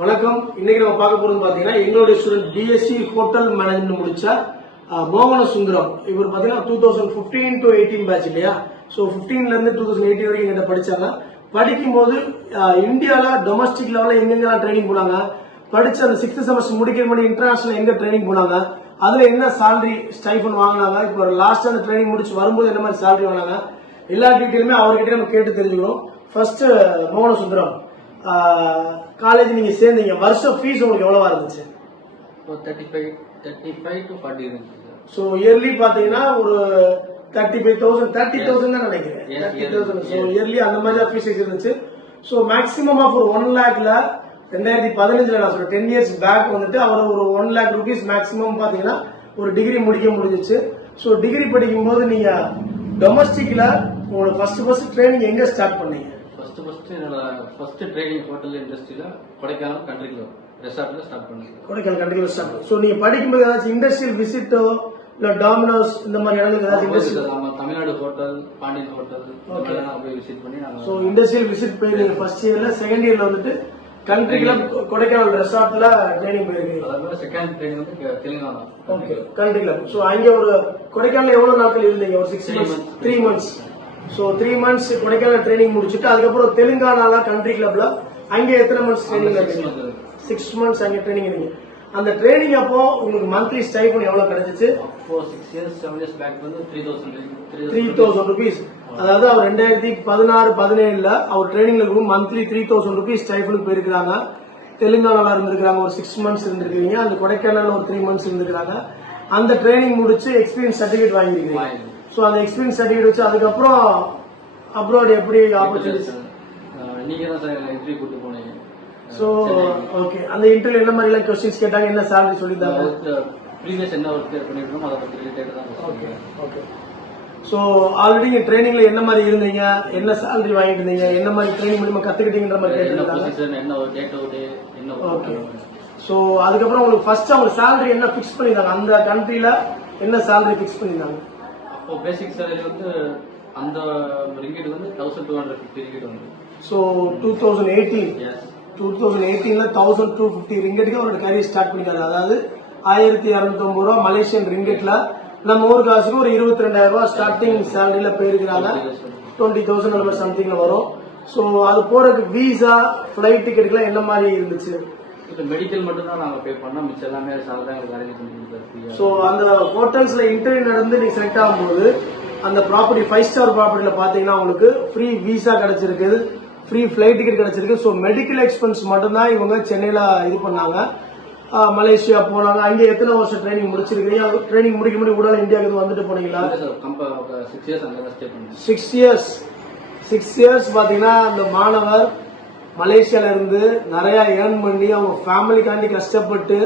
வணக்கம். இன்னைக்கு நம்ம பார்க்க போறது பாத்தீங்கன்னா எங்களுடைய ஸ்டூடெண்ட் பிஎஸ்சி ஹோட்டல் மேனேஜ்மெண்ட் முடிச்ச மோகன சுந்தரம். இவர் பாத்தீங்கன்னா 2015 to 18 பேட்ச் இல்லையா? ஸோ 15ல இருந்து 2018 வரைக்கும் எங்கிட்ட படிச்சாங்க. படிக்கும்போது இந்தியால டொமஸ்டிக் லெவலில் எங்கெங்கெல்லாம் ட்ரைனிங் போனாங்க, படிச்சு அந்த 6th செமஸ்டர் முடிக்கிற மாதிரி இன்டர்நேஷனல் எங்க ட்ரைனிங் போனாங்க, அதுல என்ன சேலரி ஸ்டைஃபன் வாங்கினாங்க, இப்போ லாஸ்ட் அந்த ட்ரைனிங் முடிச்சு வரும்போது என்ன மாதிரி சேலரி வாங்கினாங்க, எல்லா டீட்டெயிலுமே அவர்கிட்ட நம்ம கேட்டு தெரிஞ்சுக்கணும். ஃபர்ஸ்ட் மோகன சுந்தரம், காலேஜ் நீங்க சேர்ந்தீங்க, வருஷம் ஃபீஸ் உங்களுக்கு எவ்வளவா இருந்துச்சு? 35 to 40 இருந்துச்சு. ஸோ இயர்லி பாத்தீங்கன்னா ஒரு 30,000 தான் நினைக்கிறேன். 30,000. ஸோ இயர்லி அந்த மாதிரி தான் ஃபீஸ் இருந்துச்சு. ஸோ மேக்ஸிமம் ஆஃப் ஒரு 1 lakhல 2015 நான் சொல்றேன், 10 years பேக் வந்துட்டு அவர் ஒரு 1 lakh rupees மேக்ஸிமம் பாத்தீங்கன்னா ஒரு டிகிரி முடிக்க முடிஞ்சிச்சு. ஸோ டிகிரி படிக்கும்போது நீங்க டொமஸ்டிக்ல உங்களோட ஃபர்ஸ்ட் ட்ரைனிங் எங்க ஸ்டார்ட் பண்ணீங்க? என்னோட ஃபர்ஸ்ட் ட்ரைனிங் ஹோட்டல் இண்டஸ்ட்ரியில கொடைக்கானல் கண்ட்ரி கிளப் ரெசார்ட்ல ஸ்டார்ட் பண்ணேன். Kodaikanal country club start. So நீங்க படிக்கும்போது ஏதாச்சும் இண்டஸ்ட்ரியல் விசிட்டோ இல்ல டாமினோஸ் இந்த மாதிரி இடங்களுக்கு ஏதாச்சும் நம்ம தமிழ்நாடு ஹோட்டல், பாண்டியன் ஹோட்டல் போய் விசிட் பண்ணி ஸோ இண்டஸ்ட்ரியல் விசிட் போயிருந்தீங்க ஃபர்ஸ்ட் இயர்ல. செகண்ட் இயர்ல வந்துட்டு கண்ட்ரி கிளப் கொடைக்கானல் ரெசார்ட்ல ட்ரைனிங் போயிருக்கீங்க. அதாவது செகண்ட் ட்ரைனிங் வந்து Telangana. Okay, country club. So அங்க ஒரு கொடைக்கானல் எவ்வளவு நாட்கள் இருந்தீங்க? ஒரு 3 months. So 3 months Kodaikanal training முடிச்சுட்டு அதுக்கப்புறம் தெலுங்கானால கண்ட்ரி கிளப்ல அங்கே எத்தனை மந்த்ஸ் ட்ரைனிங்? 6 months அங்கே ட்ரைனிங் இருந்தீங்க. அந்த ட்ரைனிங் அப்போ உங்களுக்கு மந்த்லி ஸ்டைபண்ட் எவ்வளவு கிடைச்சிச்சு? 6 years 7 years பேக் வந்து 3,000 rupees. அதாவது அவர் 2016-17ல அவர் ட்ரைனிங்ல இருக்கும் மந்த்லி 3,000 rupees ஸ்டைபண்ட் போயிருக்காங்க. தெலுங்கானால இருந்திருக்காங்க, ஒரு 6 months இருந்திருக்கீங்க. அந்த கொடைக்கானல் ஒரு 3 months இருந்திருக்காங்க. அந்த ட்ரைனிங் முடிச்சு எக்ஸ்பீரியன்ஸ் சர்டிபிகேட் வாங்கிருக்கீங்க. ஸோ அந்த எக்ஸ்பீரியன்ஸ் சர்டிஃபிகேட் வச்சு அதுக்கப்புறம் அப்ராட் எப்படி ஆப்பர்ச்சுனிட்டிஸ்? நீங்க தான் சார் இன்டர்வியூ கூட்டி போனீங்க. ஸோ ஓகே, அந்த இன்டர்வியூ என்ன மாதிரி எல்லாம் கொஸ்டின்ஸ் கேட்டாங்க, என்ன சேலரி சொல்லிட்டாங்க? ப்ரீவியஸ் என்ன ஒர்க் பண்ணிருக்கோம் அதை பத்தி ரிலேட்டட் தான். Okay okay. ஸோ ஆல்ரெடி நீங்க ட்ரைனிங்ல என்ன மாதிரி இருந்தீங்க, என்ன சேலரி வாங்கிட்டு இருந்தீங்க, என்ன மாதிரி ட்ரைனிங் மூலமா கத்துக்கிட்டீங்கன்ற மாதிரி கேட்டிருந்தாங்க. என்ன ஒரு டே டு டே என்ன. ஓகே. ஸோ அதுக்கப்புறம் உங்களுக்கு ஃபர்ஸ்ட் அவங்க சேலரி என்ன ஃபிக்ஸ் பண்ணிருந்தாங்க, அந்த கண்ட்ரில என்ன சேலரி ஃபிக்ஸ் பண்ணிருந்தாங்க? அப்போ பேசிக் சேலரி வந்து அந்த ரிங்கெட் வந்து 1250 ரிங்கெட் வந்து. ஸோ 2018ல 1250 ரிங்கெட்டுக்கு அவரோட கேரியர் ஸ்டார்ட் பண்ணிக்காரு. அதாவது 1250 ரூபா மலேசியன் ரிங்கெட்ல நம்ம ஊர் காசுக்கு ஒரு 22,000 ரூபாய் ஸ்டார்டிங் சேலரியில போயிருக்கிறாங்க. 20,000 நம்ம சம்திங்ல வரும். ஸோ அது போறதுக்கு விசா, பிளைட் டிக்கெட்டுக்குலாம் என்ன மாதிரி இருந்துச்சு? மெடிக்கல் மட்டும் தான் நாங்க பே பண்ணோம், மிச்சம் எல்லாமே சாலரி அரேஞ்ச் பண்ணி கொடுத்தாரு. ஸோ அந்த ஹோட்டல்ஸ்ல இன்டர்வியூ நடந்து நீங்க செலக்ட் ஆகும்போது அந்த ப்ராப்பர்ட்டி 5 star ப்ராப்பர்ட்டில பாத்தீங்கன்னா உங்களுக்கு ஃப்ரீ விசா கிடைச்சிருக்கு, ஃப்ரீ பிளைட் டிக்கெட் கிடைச்சிருக்கு. ஸோ மெடிக்கல் எக்ஸ்பென்ஸ் மட்டும் தான் இவங்க சென்னையில இது பண்ணாங்க. மலேசியா போனாங்க. அங்கே எத்தனை வருஷம் ட்ரைனிங் முடிச்சிருக்கீங்க? ட்ரைனிங் முடிக்க முடியும் கூட இந்தியாவுக்கு வந்துட்டு போனீங்களா? 6 years பாத்தீங்கன்னா அந்த மாணவர் மலேசியால இருந்து நிறைய ஏர்ன் பண்ணி அவங்க ஃபேமிலிக்காண்டி கஷ்டப்பட்டு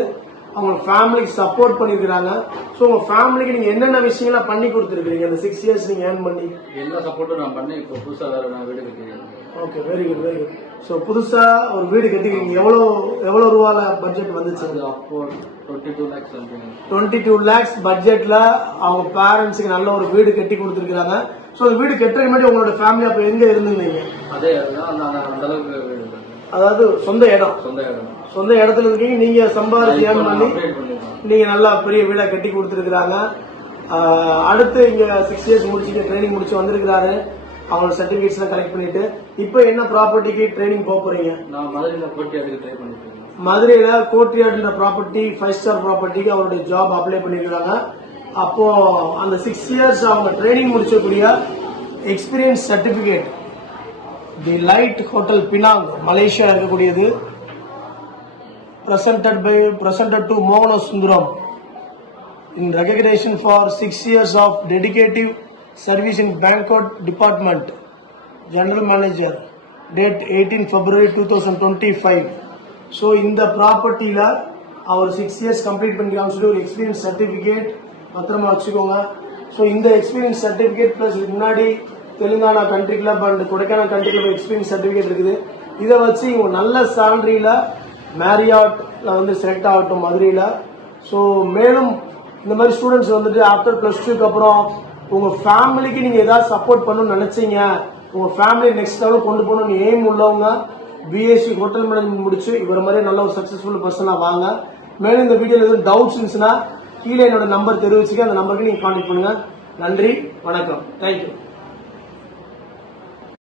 அவங்க ஃபேமிலிக்கு சப்போர்ட் பண்ணிருக்காங்க. ஸோ உங்க ஃபேமிலிக்கு நீங்க என்னென்ன விஷயங்கள்லாம் பண்ணி கொடுத்துருக்கீங்க அந்த 6 years நீங்க ஏர்ன் பண்ணி? எல்லா சப்போர்ட்டும் நான் பண்ணி இப்போ புதுசா வேற நான் வீடு கட்டிருக்கேன். Okay, very good very good. So புதுசா ஒரு வீடு கட்டிருக்கீங்க. எவ்வளவு ரூபால பட்ஜெட் வந்துச்சு? அப்போ 22 lakhs சம்திங். 22 lakhs பட்ஜெட்ல அவங்க பேரண்ட்ஸுக்கு நல்ல ஒரு வீடு கட்டி கொடுத்துருக்காங்க. ஸோ அந்த வீடு கட்டுறதுக்கு முன்னாடி உங்களோட ஃபேமிலி அப்ப எங்க இருந்தீங்க? அதே அந்த அளவுக்கு வீடு, அதாவது சொந்த இடத்துல இருக்கீங்க. நீங்க சம்பாதிச்சு ஏர்ன் பண்ணி நீங்க நல்லா பெரிய வீடா கட்டி கொடுத்துருக்காங்க. அடுத்து இங்க 6 years முடிச்சு ட்ரைனிங் முடிச்சு வந்திருக்காரு. அவங்களோட சர்டிபிகேட்ஸ் எல்லாம் கலெக்ட் பண்ணிட்டு இப்போ என்ன ப்ராப்பர்ட்டிக்கு ட்ரைனிங் போக போறீங்க? நான் மதுரையில கோர்ட்யார்டுக்கு ட்ரை பண்ணிட்டு இருக்கேன். மதுரையில கோர்ட்யார்டுன்ற ப்ராப்பர்ட்டி 5 star ப்ராப்பர்ட்டிக்கு அவருடைய ஜாப் அப்ளை பண்ணிருக்காங்க. அப்போ அந்த 6 years அவங்க ட்ரைனிங் முடிச்சக்கூடிய experience certificate the light hotel Penang Malaysia இருக்கக்கூடியது presented to Mohana Sundaram in recognition for 6 years of dedicated service in banquet department, general manager, date 18 February 2025. So in the property la our 6 years complete பண்ணிருக்காங்க சொல்லி ஒரு experience certificate பத்திரமா வச்சுக்கோங்க. So இந்த experience certificate plus முன்னாடி Telangana country club and Kodaikanal country club experience certificate இருக்குது. இதை வச்சு இவங்க நல்ல சேலரியில மேரியாட்ல வந்து செலக்ட் ஆகட்டும் மதுரையில. ஸோ மேலும் இந்த மாதிரி ஸ்டூடெண்ட்ஸ் வந்துட்டு ஆஃப்டர் +2க்கு அப்புறம் உங்க ஃபேமிலிக்கு நீங்க ஏதாவது சப்போர்ட் பண்ணணும்னு நினைச்சீங்க, உங்க ஃபேமிலி நெக்ஸ்ட் லெவலுக்கு கொண்டு போகணும்னு எய்ம் உள்ளவங்க பிஎஸ்சி ஹோட்டல் மேனேஜ்மெண்ட் முடிச்சு இவர் மாதிரி நல்ல ஒரு சக்சஸ்ஃபுல் பர்சனா வாங்க. மேலும் இந்த வீடியோல எதுவும் டவுட்ஸ் இருந்துச்சுன்னா கீழே என்னோட நம்பர் தெரிவிச்சுக்க, அந்த நம்பருக்கு நீங்க கான்டாக்ட் பண்ணுங்க. நன்றி, வணக்கம், தேங்க்யூ.